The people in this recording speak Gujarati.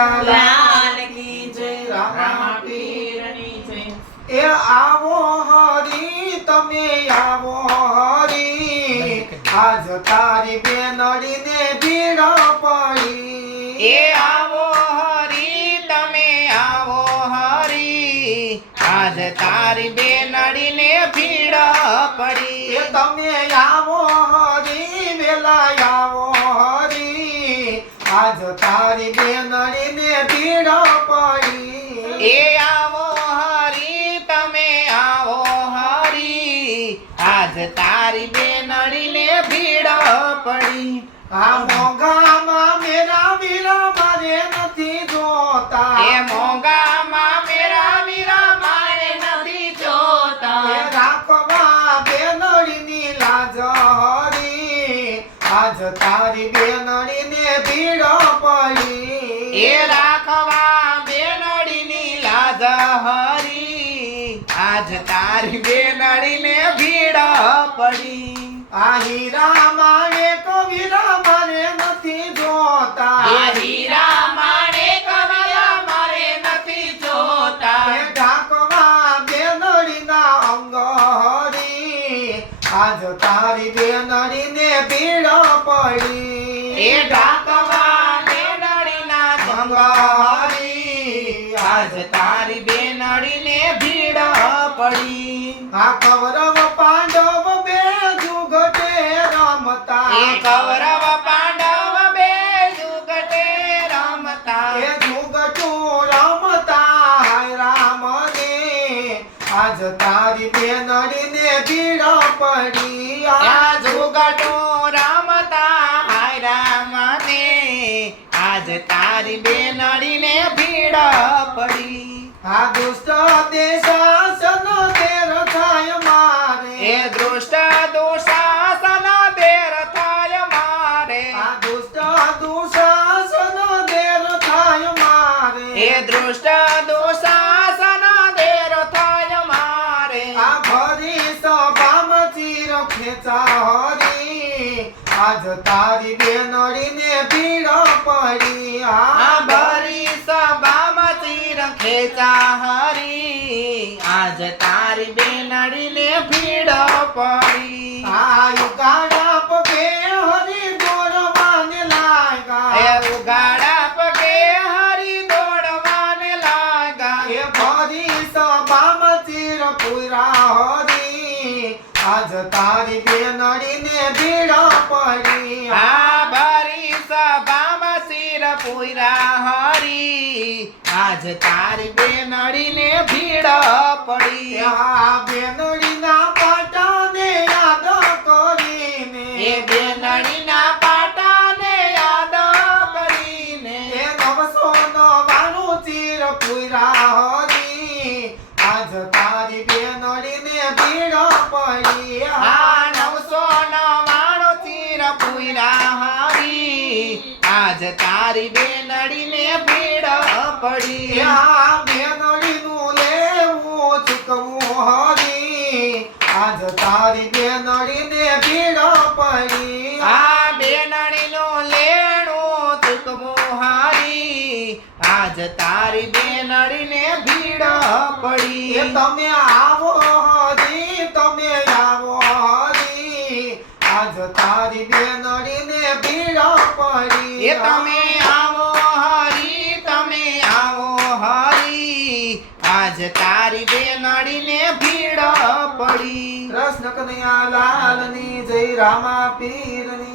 કનૈયા લાલ કી જય રામા પીરની જય એ આવો હરી તમે આવો હરી આજ તારી બેનડીને ભીડ પડી એ આવો હરી તમે આવો હરી આજ તારી બેનડીને ભીડ પડી એ તમે આવો હરી વેલા આવો હરી આજ તારી બેનડીને ભીડ પડી એ આવો હરી તમે આવો હરી આજ તારી બેનડીને ભીડ પડી આ મોંઘામાં મેરા વીરા મારે નથી જોતા એ મોંઘામાં મેરા વીરા મારે નથી જોતા એ રાખવા બેનડીની લાજ હરી આજ તારી બેનડીને ભીડ પડી એ રાખવા બેનડીની લાજ હરી આજ તારી બેનડીને ભીડ પડી આ હીરા મારે કવિરા મારે નથી જોતા આ હીરા મારે કવિરા મારે નથી જોતા એ ઢાકવા બેનડીના અંગ હરી આજ તારી બેનડીને ભીડ પડી એ ઢાકવા બેનડીના સંગ હરી આજ તારી બેનડીને ભીડ પડી આ કૌરવ પાંડવ બે જુગટે રમતા એ કૌરવ પાંડવ બે જુગટે રમતા એ જુગટું રમતા હાય રામ ને આજ તારી બેનડીને ભીડ પડી આ જુગટો રમતા હાય રામ ને આજ તારી બેનડીને ભીડ પડી આ દુષ્ટ દેશાસન તેર થાય મારે એ દૃષ્ટ દુશાસન બેર થાય મારે આ દુષ્ટ દુશાસન તેર થાય મારે એ દૃષ્ટ દુશાસન દેર થાય મારે આ ભરી સભામાં ચીર ખેંચા હરી આજ તારી બેનડીને ભીડ પડી આ ભરી સભામાં ચીર ખેંચા હરી આજ તારી બેનડીને ભીડ પડી આ યુગાડા પગે હરી દોડવાને એ લાગ્યા ઉગાડા પગે હરી દોડવાને લાગા એ ભરી સભામાં ચીર પૂરા હરી આજ તારી બેનડીને ભીડ પડી આ ભરી સભામાં શિર પૂરા હરી આજ તારી બેનડીને ભીડ પડી આ બેનડીના પાટાને યાદ કરીને એ બેનડીના પાટાને યાદ કરીને એ 999 ચીર પૂરા હરી આજ તારી બેનડીને ભીડ પડી આ 999 ચીર પૂરા હરી આજ તારી બેનડીને ભીડ પડી આ બેનડીનું લેવું ચૂકવું હરી આજ તારી બેનડીને ભીડ પડી આ બેનડીનું લેણું ચૂકવું હારી આજ તારી બેનડીને ભીડ પડી એ તમે આવો હરી તમે આવો હરી આજ તારી બેનડીને ભીડ પડી એ તમે આવો હરી તમે આવો હરી આજ તારી બેનડીને ભીડ પડી કૃષ્ણ કનૈયા લાલની જય રામા પીરની